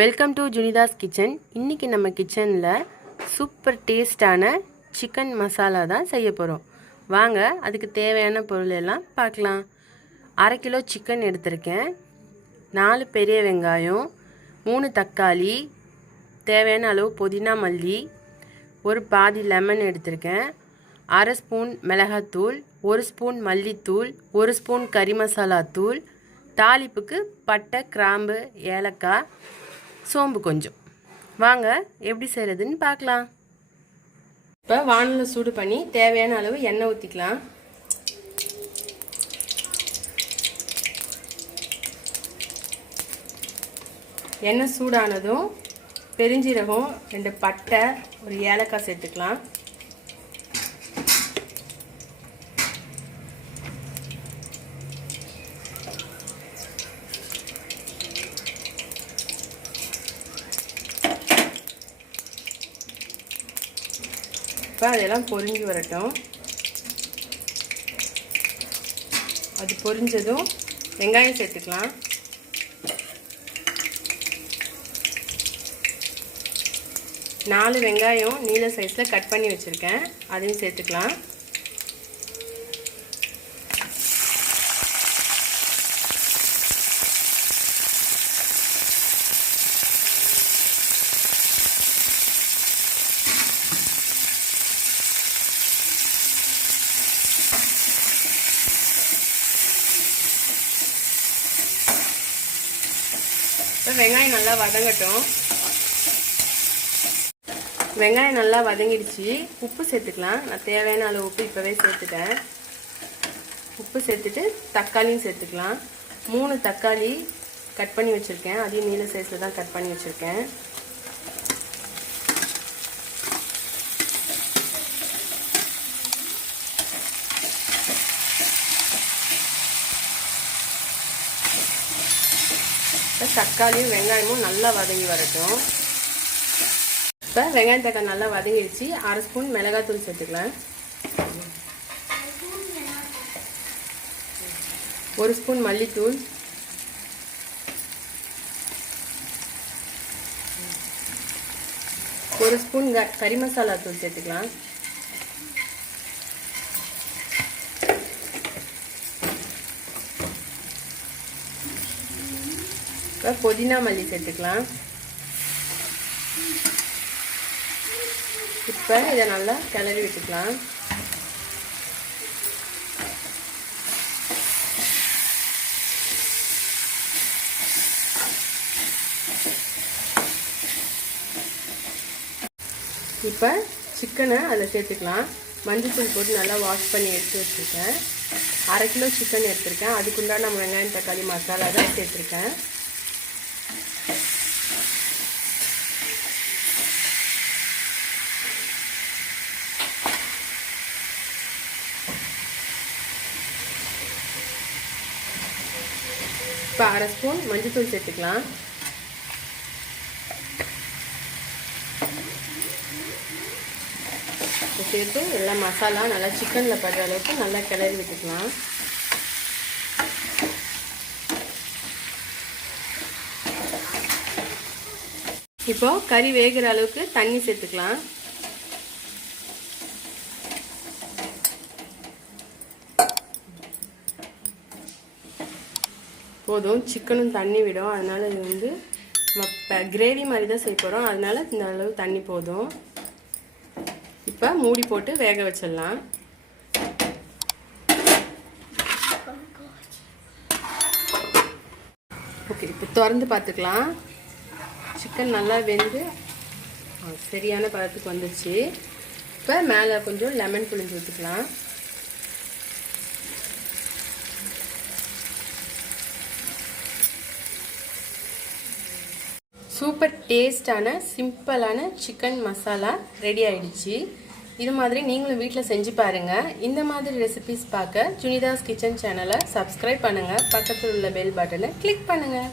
Welcome to ஜுனிதாஸ் kitchen. இன்றைக்கி நம்ம கிச்சனில் சூப்பர் டேஸ்டான சிக்கன் மசாலா தான் செய்ய போகிறோம். வாங்க அதுக்கு தேவையான பொருள் எல்லாம் பார்க்கலாம். 1/2 கிலோ சிக்கன் எடுத்திருக்கேன், 4 பெரிய வெங்காயம், 3 தக்காளி, தேவையான அளவு புதினா மல்லி, ஒரு பாதி லெமன் எடுத்திருக்கேன், 1/2 ஸ்பூன் மிளகாத்தூள், 1 ஸ்பூன் மல்லித்தூள், 1 ஸ்பூன் கறி மசாலா தூள், தாளிப்புக்கு பட்டை, கிராம்பு, ஏலக்காய், சோம்பு கொஞ்சம். வாங்க எப்படி செய்கிறதுன்னு பார்க்கலாம். இப்போ வானலில் சூடு பண்ணி தேவையான அளவு எண்ணெய் ஊற்றிக்கலாம். எண்ணெய் சூடானதும் பெருஞ்சீரகம், 2 பட்டை, ஒரு ஏலக்காய் சேர்த்துக்கலாம். இப்போ அதெல்லாம் பொரிஞ்சு வரட்டும். அது பொரிஞ்சதும் வெங்காயம் சேர்த்துக்கலாம். நாலு வெங்காயம் நீல சைஸில் கட் பண்ணி வச்சுருக்கேன், அதையும் சேர்த்துக்கலாம். வெங்காயம் நல்லா வதங்கட்டும். வெங்காயம் நல்லா வதங்கிடுச்சு. உப்பு சேர்த்துக்கலாம். நான் தேவையான அளவு உப்பு இப்போவே சேர்த்துட்டேன். உப்பு சேர்த்துட்டு தக்காளியும் சேர்த்துக்கலாம். 3 தக்காளி கட் பண்ணி வச்சுருக்கேன், அதையும் நீல சைஸில் தான் கட் பண்ணி வச்சுருக்கேன். தக்காளியும் வெங்காயமும் நல்லா வதங்கி வரட்டும். இப்போ வெங்காயம் தக்காளி நல்லா வதங்கிடுச்சு. 1/2 ஸ்பூன் மிளகாத்தூள் சேர்த்துக்கலாம். 1 ஸ்பூன் மல்லித்தூள், 1 ஸ்பூன் கறி மசாலா தூள் சேர்த்துக்கலாம். புதினா மல்லி சேர்த்துக்கலாம். இப்போ இதை நல்லா கிளறி விட்டுக்கலாம். இப்போ சிக்கனை அதில் சேர்த்துக்கலாம். மஞ்சள் போட்டு நல்லா வாஷ் பண்ணி எடுத்து வச்சுருக்கேன். 1/2 கிலோ சிக்கன் எடுத்திருக்கேன், அதுக்குண்டான நம்ம வெங்காயம் தக்காளி மசாலா தான் சேர்த்துருக்கேன். இப்போ 1/2 ஸ்பூன் மஞ்சள்தூள் சேர்த்துக்கலாம். சேர்த்து எல்லாம் மசாலா நல்லா சிக்கனில் படுற அளவுக்கு நல்லா கிளறி விட்டுக்கலாம். இப்போ கறி வேகிற அளவுக்கு தண்ணி சேர்த்துக்கலாம். போதும், சிக்கனும் தண்ணி விடும், அதனால் இது வந்து நம்ம கிரேவி மாதிரி தான் செய்ய போகிறோம், அதனால் இந்த அளவு தண்ணி போதும். இப்போ மூடி போட்டு வேக வச்சிடலாம். ஓகே, இப்போ திறந்து பார்த்துக்கலாம். சிக்கன் நல்லா வெந்து சரியான பதத்துக்கு வந்துடுச்சு. இப்போ மேலே கொஞ்சம் லெமன் புழிஞ்சு ஊற்றிக்கலாம். சூப்பர் டேஸ்டான சிம்பிளான சிக்கன் மசாலா ரெடி ஆயிடுச்சு. இது மாதிரி நீங்களும் வீட்டில் செஞ்சு பாருங்கள். இந்த மாதிரி ரெசிபிஸ் பார்க்க ஜுனிதாஸ் கிச்சன் சேனலை சப்ஸ்கிரைப் பண்ணுங்கள். பக்கத்தில் உள்ள பெல் பட்டனை கிளிக் பண்ணுங்கள்.